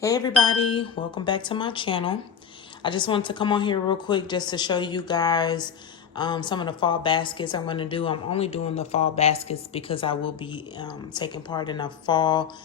Hey everybody, welcome back to my channel. I just wanted to come on here real quick just to show you guys some of the fall baskets I'm going to do. I'm only doing the fall baskets because I will be taking part in a fall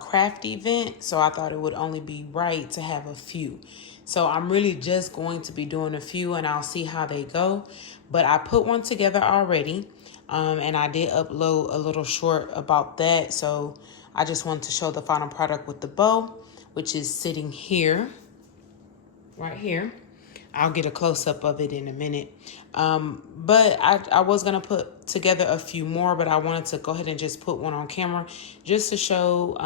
craft event, so I thought it would only be right to have a few. So I'm really just going to be doing a few and I'll see how they go. But I put one together already, and I did upload a little short about that. So I just wanted to show the final product with the bow, which is sitting here, right here. I'll get a close-up of it in a minute. But I was going to put together a few more, but I wanted to go ahead and just put one on camera just to show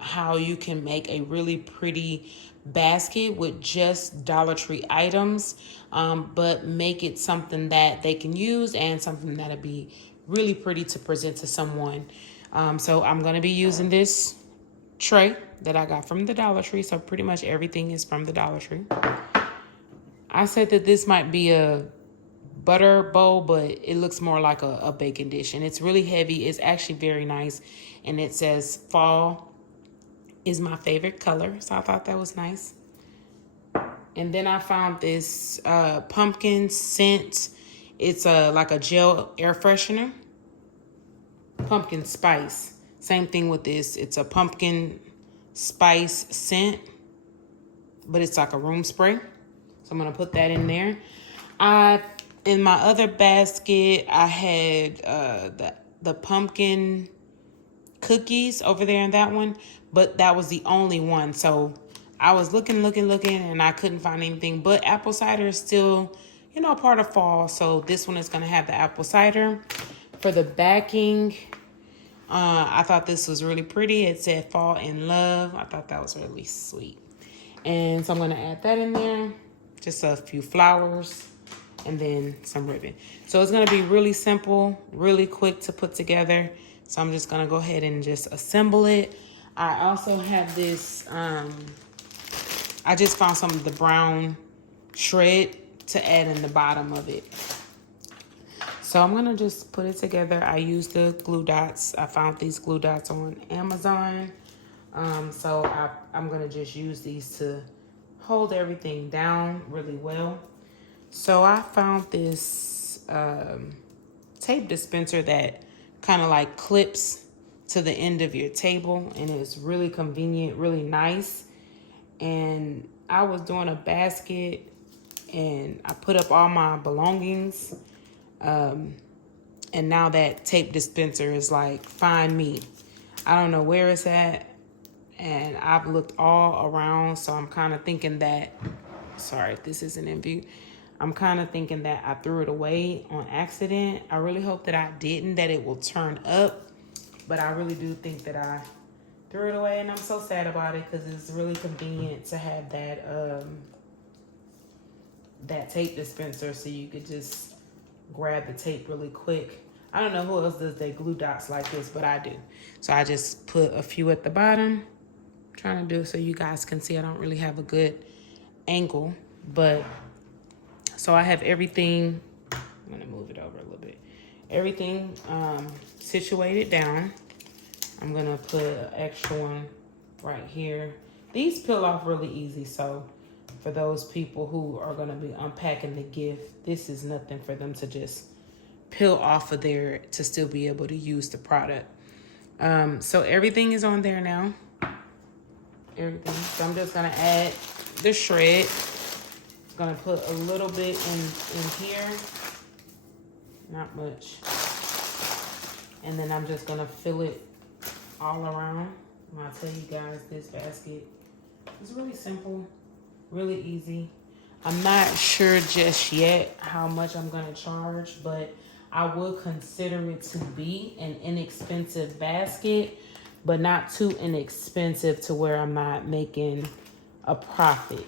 how you can make a really pretty basket with just Dollar Tree items, but make it something that they can use and something that'll be really pretty to present to someone. So I'm going to be using this tray that I got from the Dollar Tree. So pretty much everything is from the Dollar Tree. I said that this might be a butter bowl, but it looks more like a baking dish. And it's really heavy. It's actually very nice. And it says fall is my favorite color. So I thought that was nice. And then I found this pumpkin scent. It's like a gel air freshener. Pumpkin spice. Same thing with this. It's a pumpkin spice scent, but it's like a room spray. So I'm going to put that in there. In my other basket, I had the pumpkin cookies over there in that one, but that was the only one. So I was looking, and I couldn't find anything. But apple cider is still, part of fall. So this one is going to have the apple cider. For the backing, I thought this was really pretty. It said fall in love. I thought that was really sweet. And so I'm going to add that in there. Just a few flowers and then some ribbon. So it's going to be really simple, really quick to put together. So I'm just going to go ahead and just assemble it. I also have this, I just found some of the brown shred to add in the bottom of it. So I'm going to just put it together. I used the glue dots. I found these glue dots on Amazon. So I'm going to just use these to hold everything down really well. So I found this tape dispenser that kind of like clips to the end of your table, and it's really convenient, really nice. And I was doing a basket and I put up all my belongings. And now that tape dispenser is like, find me. I don't know where it's at. And I've looked all around, so I'm kind of thinking that, sorry, this isn't in view. I'm kind of thinking that I threw it away on accident. I really hope that I didn't, that it will turn up. But I really do think that I threw it away, and I'm so sad about it because it's really convenient to have that tape dispenser so you could just grab the tape really quick. I don't know who else does their glue dots like this, but I do. So I just put a few at the bottom. Trying to do it so you guys can see. I don't really have a good angle, but so I have everything. I'm gonna move it over a little bit. Everything situated down. I'm gonna put an extra one right here. These peel off really easy, so for those people who are gonna be unpacking the gift, this is nothing for them to just peel off of there to still be able to use the product. So everything is on there now. Everything. So I'm just gonna add the shred. Gonna put a little bit in here, not much, and then I'm just gonna fill it all around. And I'll tell you guys, this basket is really simple, really easy. I'm not sure just yet how much I'm gonna charge, but I would consider it to be an inexpensive basket, but not too inexpensive to where I'm not making a profit.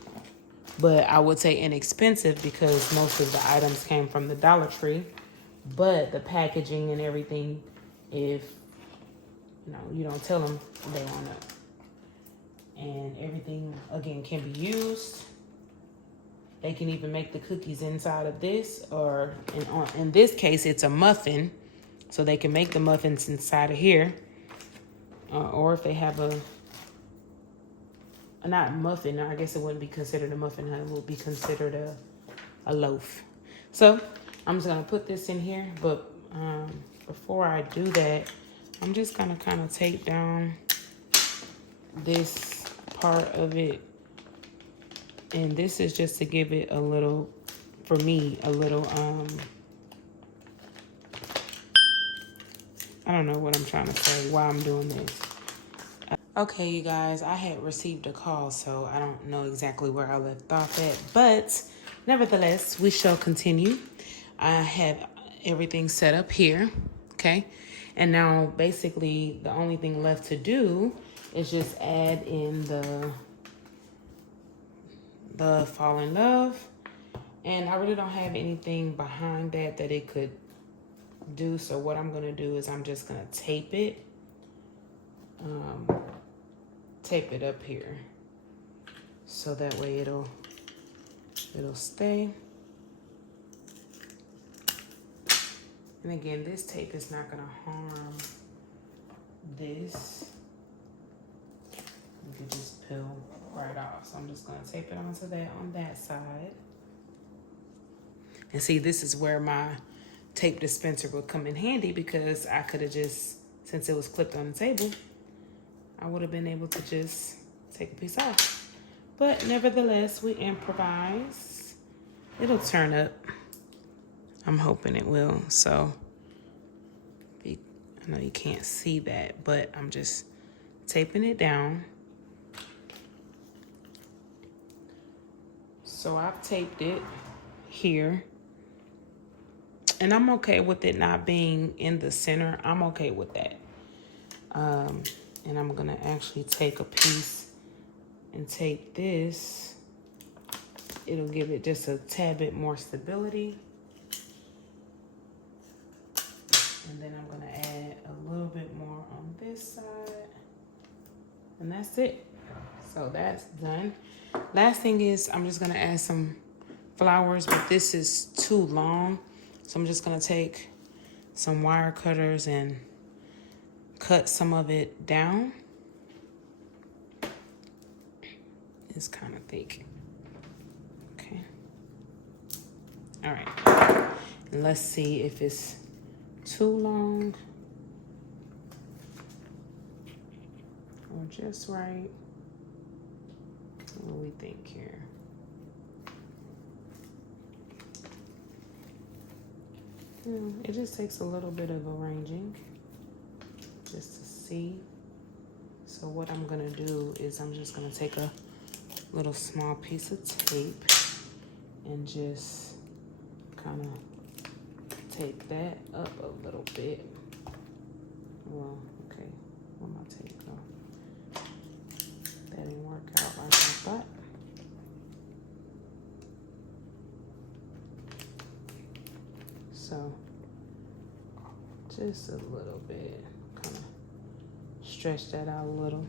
But I would say inexpensive because most of the items came from the Dollar Tree. But the packaging and everything, if you don't tell them, they won't know. And everything, again, can be used. They can even make the cookies inside of this, or in this case, it's a muffin. So they can make the muffins inside of here. Or if they have not muffin. I guess it wouldn't be considered a muffin, honey. It would be considered a loaf. So I'm just gonna put this in here, but before I do that, I'm just gonna kind of tape down this part of it, and this is just to give it a little, for me, a little I don't know what I'm trying to say, why I'm doing this. Okay, you guys, I had received a call, so I don't know exactly where I left off at, but nevertheless, we shall continue. I have everything set up here, okay? And now, basically, the only thing left to do is just add in the Fall in Love. And I really don't have anything behind that it could do, so what I'm going to do is I'm just going to tape it. Tape it up here so that way it'll stay. And again, this tape is not going to harm this. You can just peel right off. So I'm just going to tape it onto that on that side. And see, this is where my tape dispenser would come in handy, because I could have just, since it was clipped on the table, I would have been able to just take a piece off. But nevertheless, we improvise. It'll turn up. I'm hoping it will. So I know you can't see that, but I'm just taping it down. So I've taped it here. And I'm okay with it not being in the center. I'm okay with that. And I'm gonna actually take a piece and tape this. It'll give it just a tad bit more stability. And then I'm gonna add a little bit more on this side. And that's it. So that's done. Last thing is I'm just gonna add some flowers, but this is too long. So I'm just gonna take some wire cutters and cut some of it down. It's kind of thick. Okay. All right. And let's see if it's too long or just right. What do we think here? It just takes a little bit of arranging just to see. So what I'm gonna do is I'm just gonna take a little small piece of tape and just kind of tape that up a little bit. Well, okay, where my tape go? That didn't work out like I thought. So just a little bit, kind of stretch that out a little.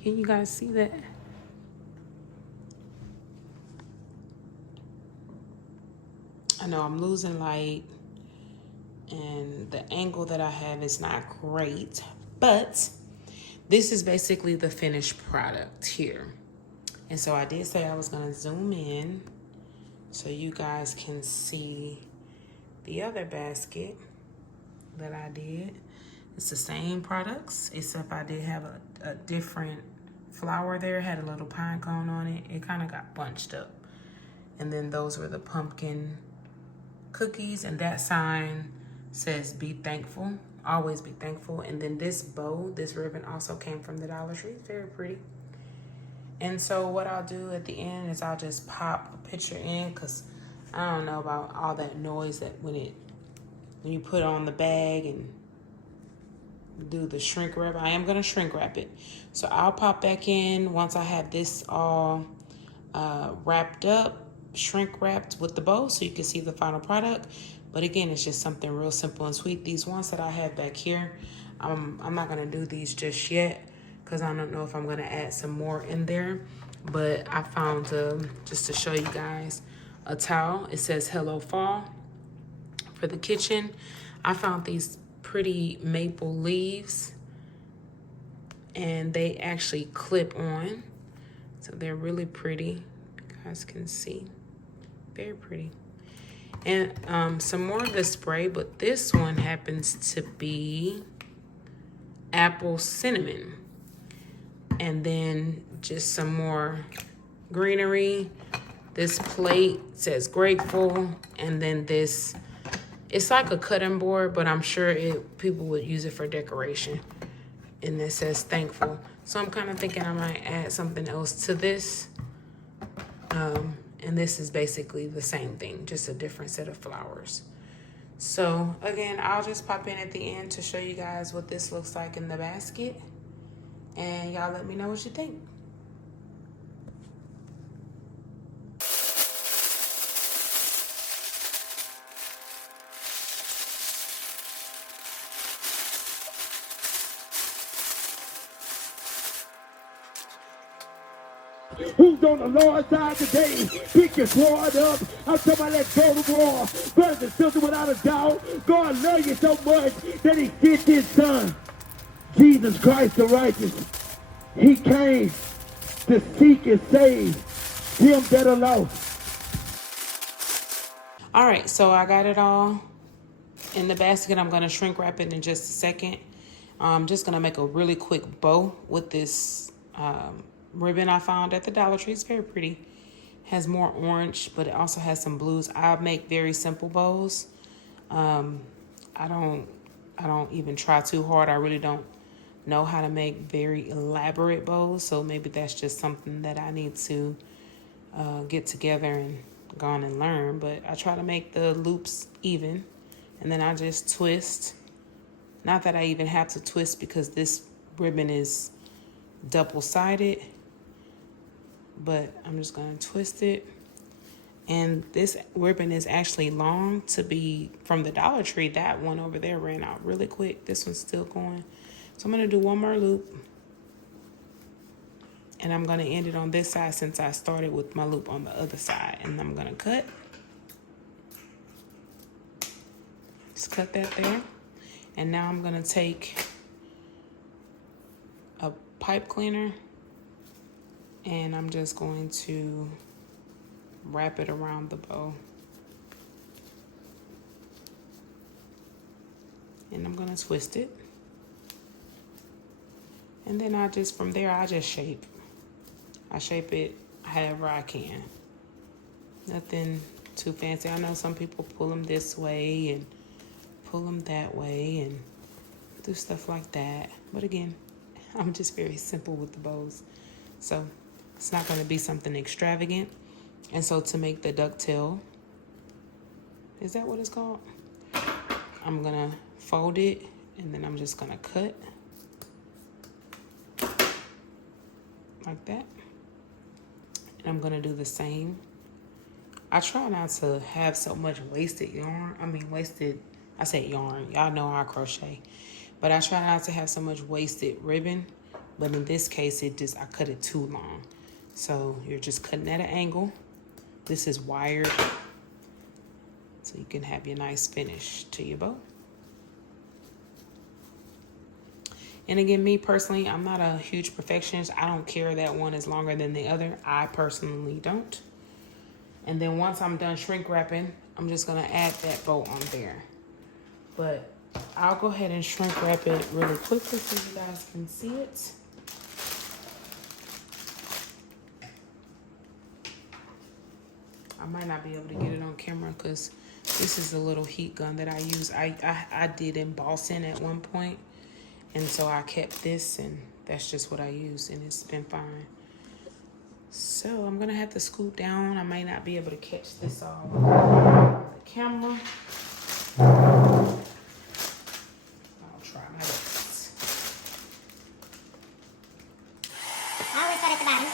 Can you guys see that? I know I'm losing light and the angle that I have is not great, but this is basically the finished product here. And so I did say I was gonna zoom in so you guys can see the other basket that I did. It's the same products, except I did have a different flower there. It had a little pine cone on it. It kind of got bunched up. And then those were the pumpkin cookies, and that sign says be thankful, always be thankful. And then this bow, this ribbon also came from the Dollar Tree. It's very pretty. And so what I'll do at the end is I'll just pop a picture in, because I don't know about all that noise that when you put on the bag and do the shrink wrap. I am going to shrink wrap it. So I'll pop back in once I have this all wrapped up, shrink wrapped with the bow, so you can see the final product. But again, it's just something real simple and sweet. These ones that I have back here, I'm not going to do these just yet, because I don't know if I'm going to add some more in there. But I found, just to show you guys, a towel. It says Hello Fall for the kitchen. I found these pretty maple leaves and they actually clip on. So they're really pretty. You guys can see. Very pretty. And some more of the spray, but this one happens to be apple cinnamon. And then just some more greenery. This plate says grateful, and then this, it's like a cutting board, but I'm sure people would use it for decoration. And it says thankful. So I'm kind of thinking I might add something else to this. And this is basically the same thing, just a different set of flowers. So again, I'll just pop in at the end to show you guys what this looks like in the basket. And y'all let me know what you think. Who's on the Lord's side today? Pick your sword up. I'm talking about that total war. Brothers and sisters, without a doubt, God loves you so much that he sent his son, Jesus Christ the righteous. He came to seek and save them that are lost. All right, so I got it all in the basket. I'm going to shrink wrap it in just a second. I'm just going to make a really quick bow with this ribbon I found at the Dollar Tree. It's very pretty. Has more orange, but it also has some blues. I make very simple bows. I don't even try too hard. I really don't know how to make very elaborate bows, so maybe that's just something that I need to get together and go on and learn. But I try to make the loops even, and then I just twist. Not that I even have to twist because this ribbon is double-sided, but I'm just going to twist it. And this ribbon is actually long to be from the Dollar Tree. That one over there ran out really quick. This one's still going. So I'm going to do one more loop. And I'm going to end it on this side since I started with my loop on the other side. And I'm going to cut. Just cut that there. And now I'm going to take a pipe cleaner and I'm just going to wrap it around the bow. And I'm going to twist it. And then from there, I just shape. I shape it however I can. Nothing too fancy. I know some people pull them this way and pull them that way and do stuff like that. But again, I'm just very simple with the bows. So it's not going to be something extravagant. And so to make the ducktail, is that what it's called? I'm going to fold it and then I'm just going to cut like that. And I'm going to do the same. I try not to have so much wasted yarn. I said yarn. Y'all know I crochet. But I try not to have so much wasted ribbon. But in this case, I cut it too long. So you're just cutting at an angle. This is wired. So you can have your nice finish to your bow. And again, me personally, I'm not a huge perfectionist. I don't care that one is longer than the other. I personally don't. And then once I'm done shrink wrapping, I'm just going to add that bow on there. But I'll go ahead and shrink wrap it really quickly so you guys can see it. I might not be able to get it on camera because this is a little heat gun that I use. I did embossing at one point, and so I kept this, and that's just what I use, and it's been fine. So I'm gonna have to scoot down. I might not be able to catch this all on the camera. I'll try my best. I always start at the bottom.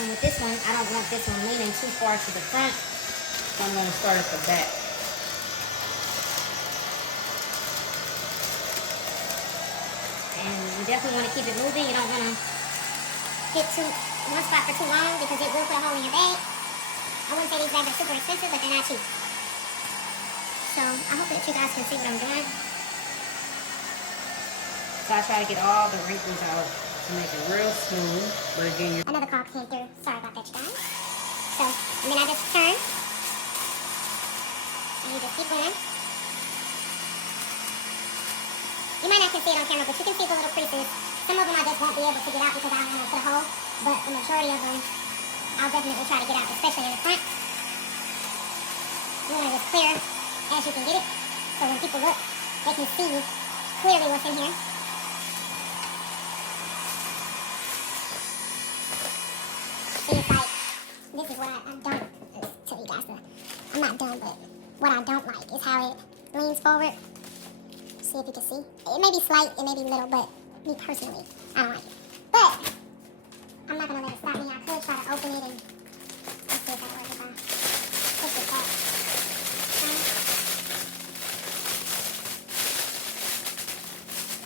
And with this one, I don't want this one leaning too far to the front. So I'm gonna start at the back. And you definitely want to keep it moving. You don't want to hit one spot for too long because it will put a hole in your bag. I wouldn't say these bags are super expensive, but they're not cheap. So I hope that you guys can see what I'm doing. So I try to get all the wrinkles out to make it real smooth. But again, another call came through. Sorry about that, you guys. So, and then I just turn. And you just keep going. You might not can see it on camera, but you can see the little creases. Some of them I just won't be able to get out because I don't want to put a hole. But the majority of them, I'll definitely try to get out, especially in the front. You want it as clear as you can get it. So when people look, they can see clearly what's in here. See, it's like, this is what I don't tell you guys. I'm not done, but what I don't like is how it leans forward. See if you can see. It may be slight, it may be little, but me personally, I don't like it. But I'm not gonna let it stop me. I could try to open it and let's see if that'll work if I push it back.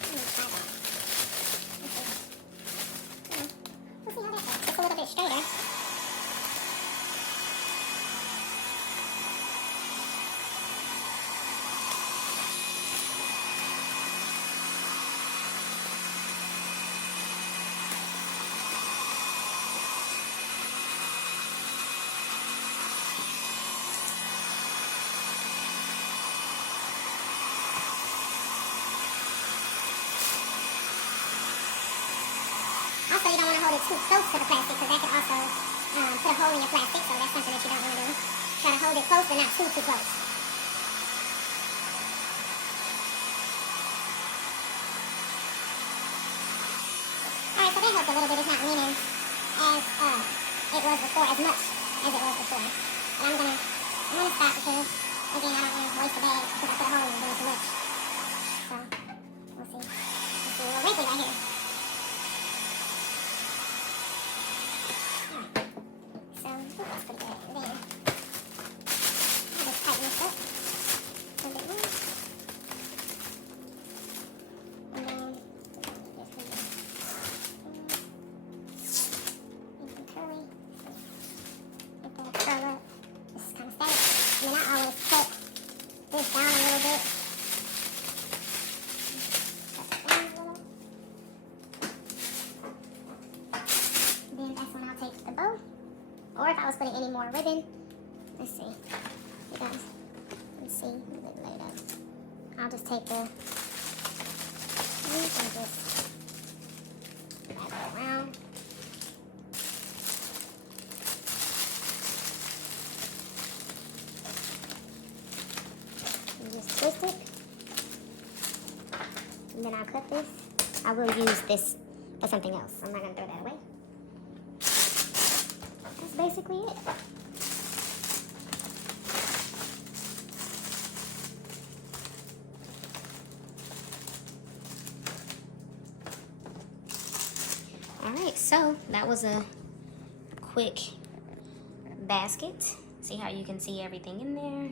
Let me try that. Let's see. We'll see how that goes. It's a little bit straighter. Also, you don't want to hold it too close to the plastic because that can also put a hole in your plastic, so that's something that you don't want to do. Try to hold it close, but not too close. Alright, so that helped a little bit. It's not leaning as it was before, as much as it was before. But I'm gonna stop because, again, I don't want to waste the bag because I put a hole in it doing too much. So, we'll see. It's a little wrinkly right here. So, that's pretty good. Then, I'll just tighten this up a little bit more. And then, just make it curly. Get that curl up. This is kind of static. And then I always cut this down a little bit. Cut it down a little. Then that's when I'll take the bow. Or if I was putting any more ribbon, let's see, you guys can see, let me lay it up. I'll just take the loop and just wrap it around. And just twist it. And then I'll cut this. I will use this for something else. I'm not going to throw that away. That's basically it. Alright, so that was a quick basket. See how you can see everything in there.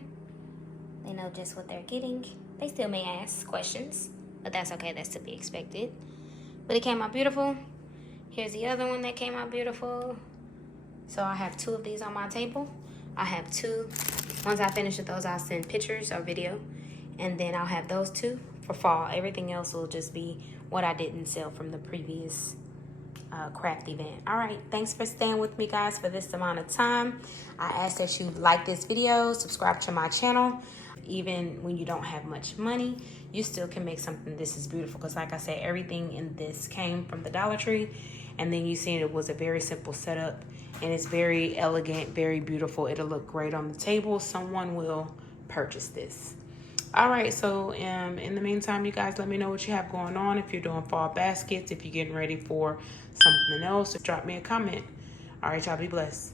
They know just what they're getting. They still may ask questions, but that's okay, that's to be expected. But it came out beautiful. Here's the other one that came out beautiful. So I have 2 of these on my table. I have 2. Once I finish with those, I'll send pictures or video. And then I'll have those 2 for fall. Everything else will just be what I didn't sell from the previous craft event. All right, thanks for staying with me, guys, for this amount of time. I ask that you like this video, subscribe to my channel. Even when you don't have much money, you still can make something this is beautiful, because like I said, everything in this came from the Dollar Tree. And then you see it was a very simple setup, and it's very elegant, very beautiful. It'll look great on the table. Someone will purchase this. All right, so in the meantime, you guys, let me know what you have going on. If you're doing fall baskets, if you're getting ready for something else, drop me a comment. All right, y'all, be blessed.